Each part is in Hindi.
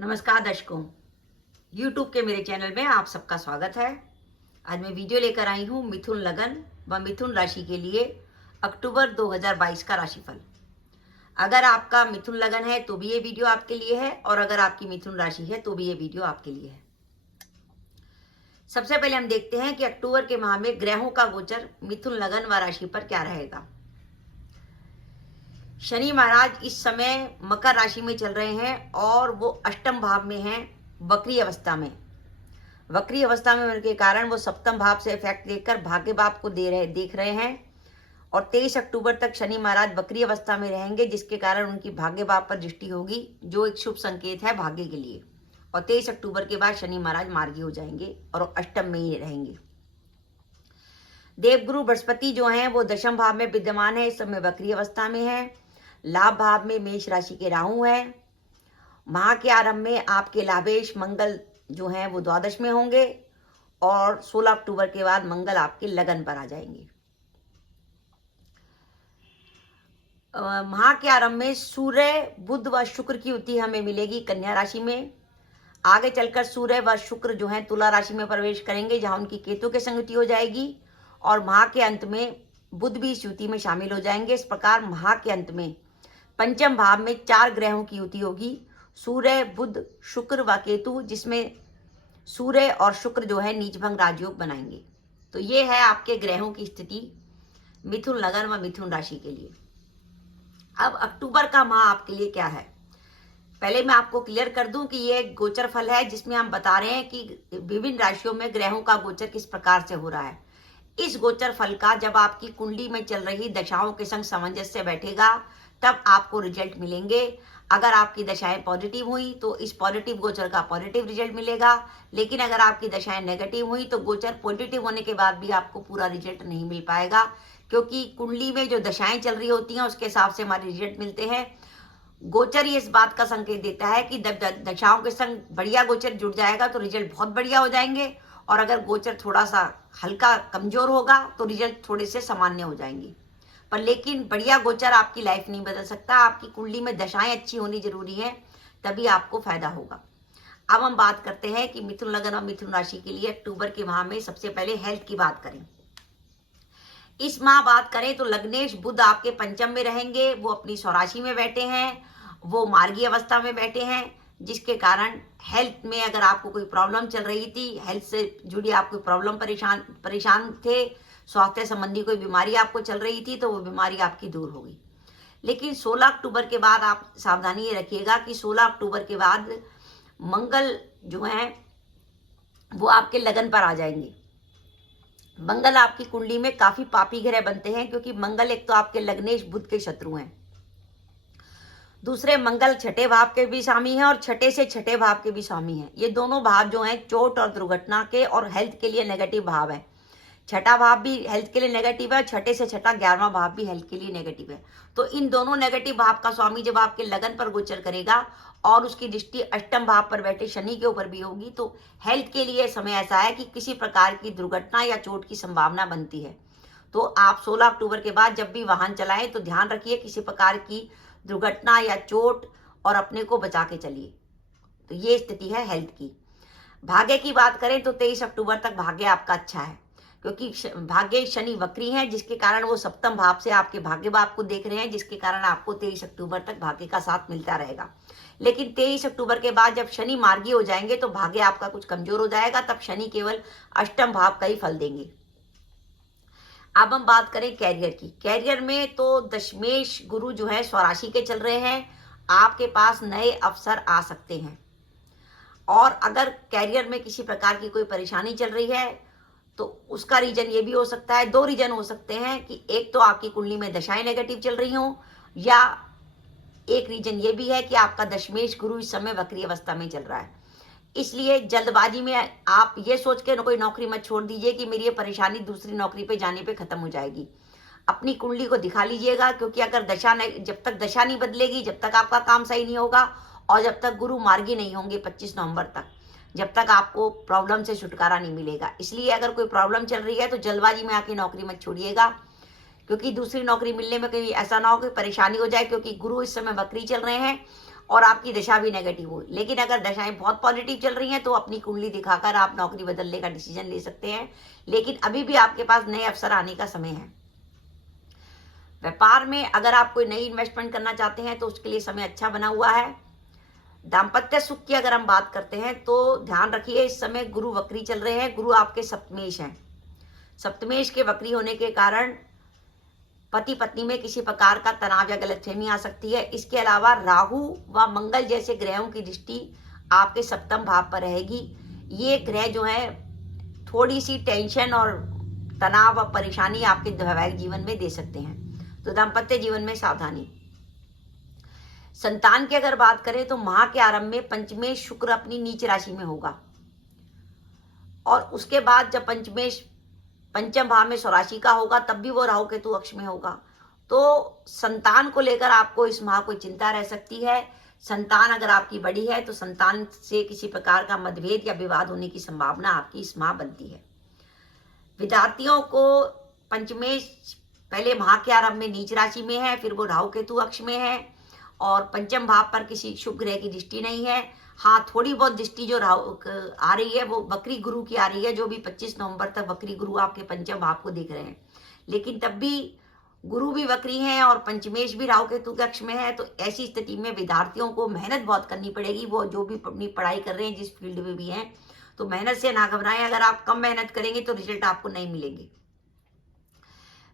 नमस्कार दर्शकों, YouTube के मेरे चैनल में आप सबका स्वागत है। आज मैं वीडियो लेकर आई हूँ मिथुन लगन व मिथुन राशि के लिए अक्टूबर 2022 का राशिफल। अगर आपका मिथुन लगन है तो भी ये वीडियो आपके लिए है, और अगर आपकी मिथुन राशि है तो भी ये वीडियो आपके लिए है। सबसे पहले हम देखते हैं कि अक्टूबर के माह में ग्रहों का गोचर मिथुन लगन व राशि पर क्या रहेगा। शनि महाराज इस समय मकर राशि में चल रहे हैं और वो अष्टम भाव में हैं, वक्री अवस्था में। वक्री अवस्था में होने के कारण वो सप्तम भाव से इफेक्ट देकर भाग्य भाव को देख रहे हैं, और 23 अक्टूबर तक शनि महाराज वक्री अवस्था में रहेंगे, जिसके कारण उनकी भाग्य भाव पर दृष्टि होगी, जो एक शुभ संकेत है भाग्य के लिए। और 23 अक्टूबर के बाद शनि महाराज मार्गी हो जाएंगे और अष्टम में ही रहेंगे। देवगुरु बृहस्पति जो हैं वो दशम भाव में विद्यमान है, इस समय वक्री अवस्था में है। लाभ भाव में मेष राशि के राहु है। माह के आरंभ में आपके लाभेश मंगल जो हैं वो द्वादश में होंगे, और 16 अक्टूबर के बाद मंगल आपके लगन पर आ जाएंगे। माह के आरंभ में सूर्य बुध व शुक्र की युति हमें मिलेगी कन्या राशि में। आगे चलकर सूर्य व शुक्र जो हैं तुला राशि में प्रवेश करेंगे, जहां उनकी केतु के संग युति हो जाएगी, और माह के अंत में बुध भी इस युति में शामिल हो जाएंगे। इस प्रकार माह के अंत में पंचम भाव में 4 ग्रहों की युति होगी, सूर्य बुध शुक्र व केतु, जिसमें सूर्य और शुक्र जो है नीचभंग राजयोग बनाएंगे। तो ये है आपके ग्रहों की स्थिति मिथुन लगन व मिथुन राशि के लिए। अब अक्टूबर का माह आपके लिए क्या है, पहले मैं आपको क्लियर कर दूं कि ये एक गोचर फल है, जिसमें हम बता रहे हैं कि विभिन्न राशियों में ग्रहों का गोचर किस प्रकार से हो रहा है। इस गोचर फल का जब आपकी कुंडली में चल रही दशाओं के संग सामंजस्य बैठेगा, तब आपको रिजल्ट मिलेंगे। अगर आपकी दशाएं पॉजिटिव हुई तो इस पॉजिटिव गोचर का पॉजिटिव रिजल्ट मिलेगा, लेकिन अगर आपकी दशाएं नेगेटिव हुई तो गोचर पॉजिटिव होने के बाद भी आपको पूरा रिजल्ट नहीं मिल पाएगा, क्योंकि कुंडली में जो दशाएं चल रही होती हैं उसके हिसाब से हमारे रिजल्ट मिलते हैं। गोचर ही इस बात का संकेत देता है कि दशाओं के संग बढ़िया गोचर जुड़ जाएगा तो रिजल्ट बहुत बढ़िया हो जाएंगे, और अगर गोचर थोड़ा सा हल्का कमजोर होगा तो रिजल्ट थोड़े से सामान्य हो जाएंगे। पर लेकिन बढ़िया गोचर आपकी लाइफ नहीं बदल सकता, आपकी कुंडली में दशाएं अच्छी होनी जरूरी है, तभी आपको फायदा होगा। अब हम बात करते हैं कि मिथुन लगन और मिथुन राशि के लिए अक्टूबर के माह में सबसे पहले हेल्थ की बात करें। इस माह बात करें तो लग्नेश बुध आपके पंचम में रहेंगे, वो अपनी स्वराशि में बैठे हैं, वो मार्गी अवस्था में बैठे हैं, जिसके कारण हेल्थ में अगर आपको कोई प्रॉब्लम चल रही थी, हेल्थ से जुड़ी आप कोई प्रॉब्लम परेशान थे, स्वास्थ्य संबंधी कोई बीमारी आपको चल रही थी, तो वो बीमारी आपकी दूर होगी। लेकिन 16 अक्टूबर के बाद आप सावधानी ये रखिएगा कि 16 अक्टूबर के बाद मंगल जो है वो आपके लगन पर आ जाएंगे। मंगल आपकी कुंडली में काफी पापी ग्रह बनते हैं, क्योंकि मंगल एक तो आपके लग्नेश बुध के शत्रु हैं, दूसरे मंगल छठे भाव के भी स्वामी हैं और छठे से छठे भाव के भी स्वामी हैं। ये दोनों भाव जो हैं चोट और दुर्घटना के और हेल्थ के लिए नेगेटिव भाव है। छठा भाव भी हेल्थ के लिए नेगेटिव है, छठे से छठा 11वां भाव भी हेल्थ के लिए नेगेटिव है। तो इन दोनों नेगेटिव भाव का स्वामी जब आपके लगन पर गोचर करेगा और उसकी दृष्टि अष्टम भाव पर बैठे शनि के ऊपर भी होगी, तो हेल्थ के लिए समय ऐसा है कि किसी प्रकार की दुर्घटना या चोट की संभावना बनती है। तो आप 16 अक्टूबर के बाद जब भी वाहन चलाएं तो ध्यान रखिए किसी प्रकार की दुर्घटना या चोट, और अपने को बचा के चलिए। तो ये स्थिति है हेल्थ की। भाग्य की बात करें तो 23 अक्टूबर तक भाग्य आपका अच्छा है, क्योंकि भाग्य शनि वक्री हैं, जिसके कारण वो सप्तम भाव से आपके भाग्य भाव को देख रहे हैं, जिसके कारण आपको 23 अक्टूबर तक भाग्य का साथ मिलता रहेगा। लेकिन 23 अक्टूबर के बाद जब शनि मार्गी हो जाएंगे तो भाग्य आपका कुछ कमजोर हो जाएगा, तब शनि केवल अष्टम भाव का ही फल देंगे। अब हम बात करें कैरियर की। कैरियर में तो दशमेश गुरु जो है स्वराशि के चल रहे हैं, आपके पास नए अवसर आ सकते हैं। और अगर कैरियर में किसी प्रकार की कोई परेशानी चल रही है तो उसका रीजन ये भी हो सकता है, 2 रीजन हो सकते हैं कि एक तो आपकी कुंडली में दशाएं नेगेटिव चल रही हों, या एक रीजन ये भी है कि आपका दशमेश गुरु इस समय वक्री अवस्था में चल रहा है। इसलिए जल्दबाजी में आप ये सोच के कोई नौकरी मत छोड़ दीजिए कि मेरी ये परेशानी दूसरी नौकरी पे जाने पे खत्म हो जाएगी। अपनी कुंडली को दिखा लीजिएगा, क्योंकि अगर जब तक दशा नहीं बदलेगी, जब तक आपका काम सही नहीं होगा, और जब तक गुरु मार्गी नहीं होंगे 25 नवंबर तक, जब तक आपको प्रॉब्लम से छुटकारा नहीं मिलेगा। इसलिए अगर कोई प्रॉब्लम चल रही है तो जल्दबाजी में आके नौकरी मत छोड़िएगा, क्योंकि दूसरी नौकरी मिलने में कहीं ऐसा ना हो कि परेशानी हो जाए, क्योंकि गुरु इस समय वक्री चल रहे हैं और आपकी दशा भी नेगेटिव हो। लेकिन अगर दशाएं बहुत पॉजिटिव चल रही हैं तो अपनी कुंडली दिखाकर आप नौकरी बदलने का डिसीजन ले सकते हैं। लेकिन अभी भी आपके पास नए अवसर आने का समय है। व्यापार में अगर आप कोई नई इन्वेस्टमेंट करना चाहते हैं तो उसके लिए समय अच्छा बना हुआ है। दाम्पत्य सुख की अगर हम बात करते हैं तो ध्यान रखिए, इस समय गुरु वक्री चल रहे हैं। गुरु आपके सप्तमेश हैं। सप्तमेश के वक्री होने के कारण पति पत्नी में किसी प्रकार का तनाव या गलतफहमी आ सकती है। इसके अलावा राहु व मंगल जैसे ग्रहों की दृष्टि आपके सप्तम भाव पर रहेगी। ये ग्रह जो है थोड़ी सी टेंशन और तनाव व परेशानी आपके वैवाहिक जीवन में दे सकते हैं। तो दाम्पत्य जीवन में सावधानी। संतान की अगर बात करें तो माह के आरंभ में पंचमेश शुक्र अपनी नीच राशि में होगा और उसके बाद जब पंचमेश पंचम भाव में स्वराशि का होगा तब भी वो राहु केतु अक्ष में होगा। तो संतान को लेकर आपको इस माह कोई चिंता रह सकती है। संतान अगर आपकी बड़ी है तो संतान से किसी प्रकार का मतभेद या विवाद होने की संभावना आपकी इस माह बनती है। विद्यार्थियों को पंचमेश पहले माह के आरंभ में नीच राशि में है, फिर वो राहु केतु अक्ष में है और पंचम भाव पर किसी शुभ ग्रह की दृष्टि नहीं है। हाँ, थोड़ी बहुत दृष्टि जो आ रही है वो वक्री गुरु की आ रही है, जो भी 25 नवंबर तक वक्री गुरु आपके पंचम भाव को देख रहे हैं। लेकिन तब भी गुरु भी वक्री हैं और पंचमेश भी राहु केतु के अक्ष में है। तो ऐसी स्थिति में विद्यार्थियों को मेहनत बहुत करनी पड़ेगी। वो जो भी अपनी पढ़ाई कर रहे हैं, जिस फील्ड में भी हैं, तो मेहनत से ना घबराएं। अगर आप कम मेहनत करेंगे तो रिजल्ट आपको नहीं मिलेंगे।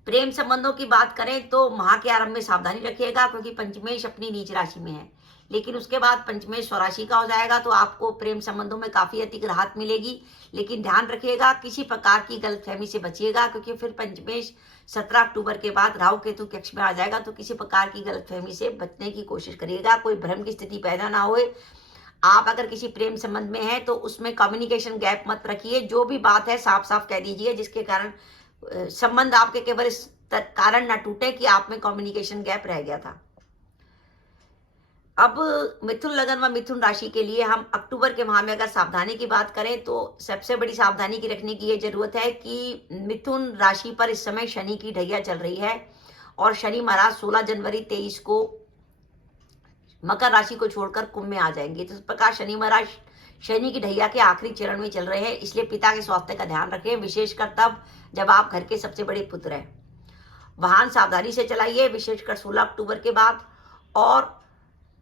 प्रेम संबंधों की बात करें तो माह के आरंभ में सावधानी रखिएगा, क्योंकि पंचमेश अपनी नीच राशि में है। लेकिन उसके बाद पंचमेश स्वराशि का हो जाएगा तो आपको प्रेम संबंधों में काफी अधिक राहत मिलेगी। लेकिन ध्यान रखिएगा, किसी प्रकार की गलतफहमी से बचिएगा, क्योंकि फिर पंचमेश 17 अक्टूबर के बाद राहु केतु के अक्ष में आ जाएगा। तो किसी प्रकार की गलतफहमी से बचने की कोशिश करिएगा, कोई भ्रम की स्थिति पैदा ना होए। आप अगर किसी प्रेम संबंध में हैं तो उसमें कम्युनिकेशन गैप मत रखिए। जो भी बात है साफ साफ कह दीजिए, जिसके कारण संबंध आपके केवल इस कारण न टूटे कि आप में कम्युनिकेशन गैप रह गया था। अब मिथुन लगन व मिथुन राशि के लिए हम अक्टूबर के माह में अगर सावधानी की बात करें तो सबसे बड़ी सावधानी की रखने की ये जरूरत है कि मिथुन राशि पर इस समय शनि की ढैया चल रही है और शनि महाराज 16 जनवरी 23 को मकर राशि को छोड़कर कुंभ में आ जाएंगे। तो इस प्रकार शनि महाराज शनि की ढैया के आखिरी चरण में चल रहे हैं। इसलिए पिता के स्वास्थ्य का ध्यान रखें, विशेषकर तब जब आप घर के सबसे बड़े पुत्र हैं। वाहन सावधानी से चलाइए, विशेषकर 16 अक्टूबर के बाद। और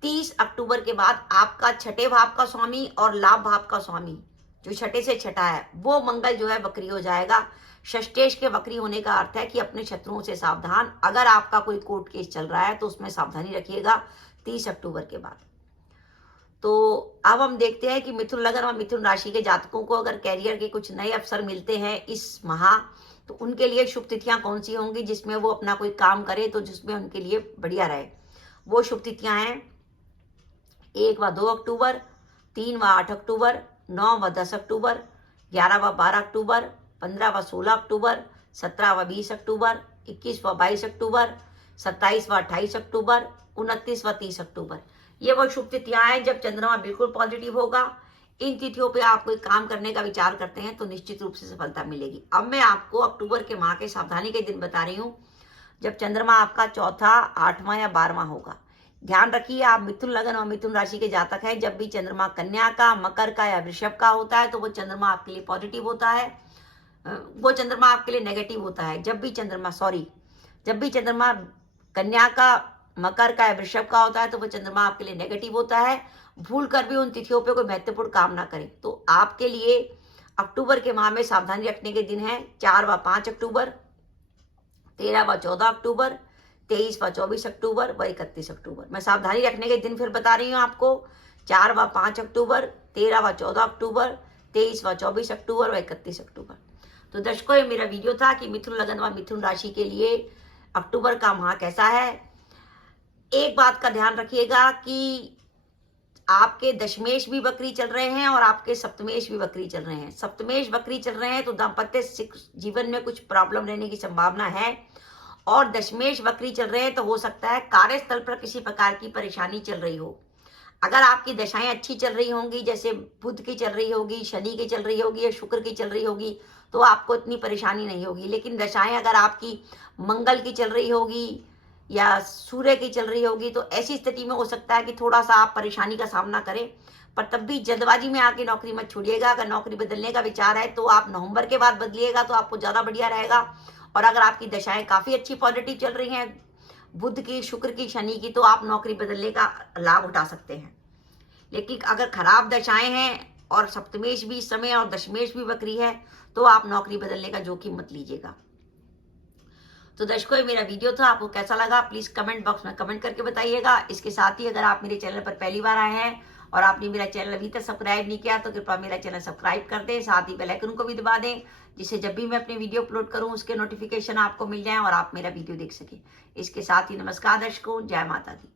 30 अक्टूबर के बाद आपका छठे भाव का स्वामी और लाभ भाव का स्वामी जो छठे से छठा है वो मंगल जो है वक्री हो जाएगा। षष्ठेश के वक्री होने का अर्थ है कि अपने शत्रुओं से सावधान। अगर आपका कोई कोर्ट केस चल रहा है तो उसमें सावधानी रखिएगा 30 अक्टूबर के बाद। तो अब हम देखते हैं कि मिथुन लगन और मिथुन राशि के जातकों को अगर कैरियर के कुछ नए अवसर मिलते हैं इस माह, तो उनके लिए शुभ तिथियां कौन सी होंगी जिसमें वो अपना कोई काम करे तो जिसमें उनके लिए बढ़िया रहे। वो शुभ तिथियां हैं 1 व 2 अक्टूबर, 3 व 8 अक्टूबर, 9 व 10 अक्टूबर, 11 व 12 अक्टूबर, 15 व 16 अक्टूबर, 17 व 20 अक्टूबर, 21 व 22 अक्टूबर, 27 व 28 अक्टूबर, 29 व 30 अक्टूबर। ये वो शुभ तिथियां हैं जब चंद्रमा बिल्कुल पॉजिटिव होगा। इन तिथियों पे आप कोई काम करने का विचार करते हैं तो निश्चित रूप से सफलता मिलेगी। अब मैं आपको अक्टूबर के माह के सावधानी के दिन बता रही हूँ जब चंद्रमा आपका चौथा, 8वां या 12वां होगा। ध्यान रखिए, आप मिथुन लगन और मिथुन राशि के जातक हैं। जब भी चंद्रमा कन्या का, मकर का या वृषभ का होता है तो वो चंद्रमा आपके लिए पॉजिटिव होता है, वो चंद्रमा आपके लिए नेगेटिव होता है। जब भी चंद्रमा कन्या का, मकर का या वृषभ का होता है तो वो चंद्रमा आपके लिए नेगेटिव होता है। भूल कर भी उन तिथियों पे कोई महत्वपूर्ण काम ना करें। तो आपके लिए अक्टूबर के माह में सावधानी रखने के दिन है 4 व 5 अक्टूबर, 13 व 14 अक्टूबर, 23 व 24 अक्टूबर व 31 अक्टूबर। मैं सावधानी रखने के दिन फिर बता रही हूँ आपको, 4 व 5 अक्टूबर, 13 व 14 अक्टूबर, 23 व 24 अक्टूबर व 31 अक्टूबर। तो दर्शकों, ये मेरा वीडियो था कि मिथुन लगन व मिथुन राशि के लिए अक्टूबर का माह कैसा है। एक बात का ध्यान रखिएगा कि आपके दशमेश भी वक्री चल रहे हैं और आपके सप्तमेश भी वक्री चल रहे हैं। सप्तमेश वक्री चल रहे हैं तो दाम्पत्य जीवन में कुछ प्रॉब्लम रहने की संभावना है, और दशमेश वक्री चल रहे हैं तो हो सकता है कार्यस्थल पर किसी प्रकार की परेशानी चल रही हो। अगर आपकी दशाएं अच्छी चल रही होंगी, जैसे बुध की चल रही होगी, शनि की चल रही होगी या शुक्र की चल रही होगी, तो आपको इतनी परेशानी नहीं होगी। लेकिन दशाएं अगर आपकी मंगल की चल रही होगी या सूर्य की चल रही होगी, तो ऐसी स्थिति में हो सकता है कि थोड़ा सा आप परेशानी का सामना करें। पर तब भी जल्दबाजी में आके नौकरी मत छोड़िएगा। अगर नौकरी बदलने का विचार है तो आप नवंबर के बाद बदलिएगा तो आपको ज़्यादा बढ़िया रहेगा। और अगर आपकी दशाएं काफ़ी अच्छी पॉजिटिव चल रही हैं, बुध की, शुक्र की, शनि की, तो आप नौकरी बदलने का लाभ उठा सकते हैं। लेकिन अगर खराब दशाएं हैं और सप्तमेश भी इस समय और दशमेश भी वक्री है, तो आप नौकरी बदलने का जोखिम मत लीजिएगा। तो दर्शकों, ये मेरा वीडियो था, आपको कैसा लगा प्लीज कमेंट बॉक्स में कमेंट करके बताइएगा। इसके साथ ही अगर आप मेरे चैनल पर पहली बार आए हैं और आपने मेरा चैनल अभी तक सब्सक्राइब नहीं किया तो कृपया मेरा चैनल सब्सक्राइब कर दें, साथ ही बेल आइकन को भी दबा दें, जिससे जब भी मैं अपने वीडियो अपलोड करूं उसके नोटिफिकेशन आपको मिल जाए और आप मेरा वीडियो देख सकें। इसके साथ ही नमस्कार दर्शकों, जय माता दी।